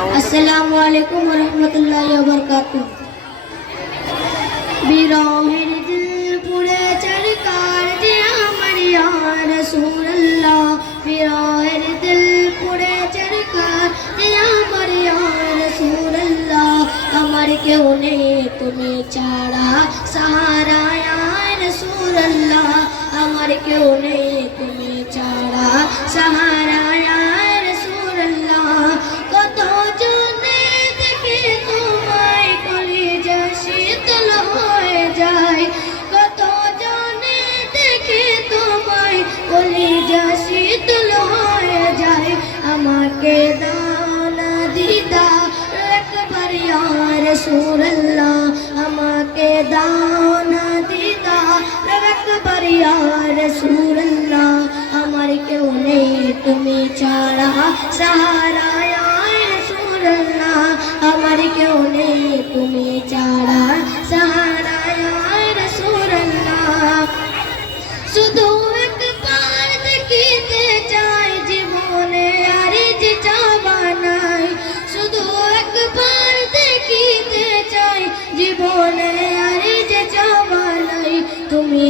আসসালামু আলাইকুম ওয়া রাহমাতুল্লাহি ওয়া বারাকাতুহু। বিরহের দিল পুড়ে চরকার যে আমার ইয়া রাসূলুল্লাহ, বিরহের দিল পুড়ে চরকার যে আমার ইয়া রাসূলুল্লাহ। আমার কেউ নেই তুমি ছাড়া সাহারা ইয়া রাসূলুল্লাহ, আমার কেউ নেই তুমি ছাড়া সাহারা ইয়া রাসূলুল্লাহ। কত জনে দেখে তোমায় কলিজা শীতল হয়ে যায়, কত জনে দেখে তোমায় কলিজা শীতল হয়ে যায়। আমাকে দাও না দিদার একবার ইয়া রাসূলুল্লাহ, আমাকে দাও না দিদার একবার ইয়া রাসূলুল্লাহ। আমার কেউ নেই তুমি ছাড়া সাহারা ইয়া রাসূলুল্লাহ, আমার কেউ নেই তুমি ছাড়া সাহারা ইয়া রাসূলুল্লাহ। শুধু একবার দেখিতে চাই জীবনে আর যে চাওয়া নাই, শুধু একবার দেখিতে চাই জীবনে আর যে চাওয়া নাই। তুমি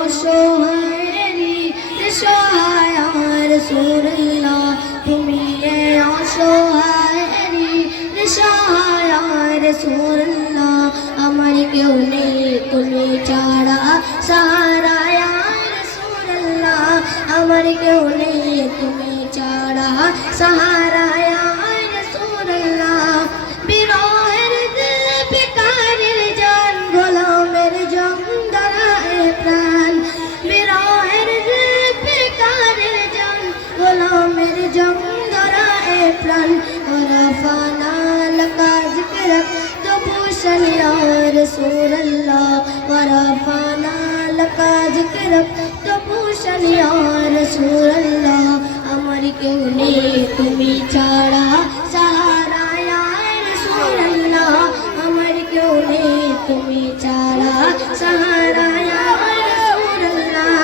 অসহায়েরই সহায় রাসূলুল্লাহ, তুমি অসহায়েরই সহায় রাসূলুল্লাহ। আমার কেউ নেই তুমি ছাড়া সাহারা ইয়া রাসূলুল্লাহ, আমার কেউ নেই তুমি ছাড়া সাহারা ইয়া রাসূলুল্লাহ। বিরহের দিল বেকারের জান গোলামের জং ধরায় প্রাণ, বিরহের দিল বেকারের জান গোলামের জং ধরায় প্রাণ। ওরাফানা লাকা যিকরক তবুশন ইয়া রাসূলুল্লাহ, ওরাফানা লাকা যিকরক তবুশন ইয়া রাসূলুল্লাহ। আমার কেউ নেই তুমি ছাড়া সাহারা ইয়া রাসূলুল্লাহ, আমার কেউ নেই তুমি ছাড়া সাহারা ইয়া রাসূলুল্লাহ।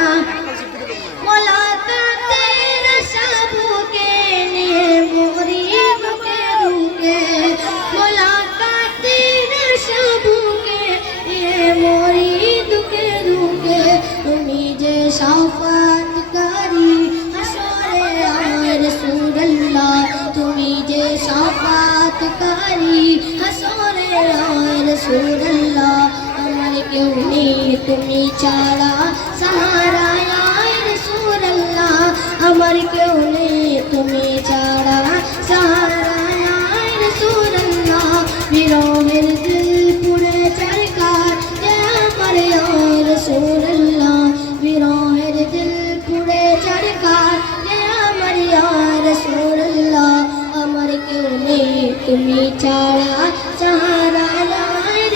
মুলাকাতের সাবুকে নিয়ে মরি বুকে বুকে, মুলাকাতের সাবুকে নিয়ে মরি দুকে দুকে। তুমি যে শাফাতকারী হাসরে ইয়া রাসূলুল্লাহ, তুমি যে শাফাতকারী হাসরে ইয়া রাসূলুল্লাহ। আমার কেউ নেই তুমি ছাড়া সাহারা ইয়া রাসূলুল্লাহ, আমার কেউ নেই তুমি ছাড়া সাহারা ইয়া রাসূলুল্লাহ। বিরহের দিল পুড়ে চরকার যে আমার ইয়া রাসূলুল্লাহ, বিরহের দিল পুড়ে চরকার যে আমার ইয়া রাসূলুল্লাহ। আমার কেউ নেই তুমি ছাড়া সাহারা ইয়া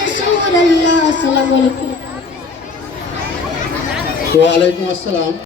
রাসূলুল্লাহ। আসসালামু আলাইকুম। ওয়ালাইকুম আসসালাম।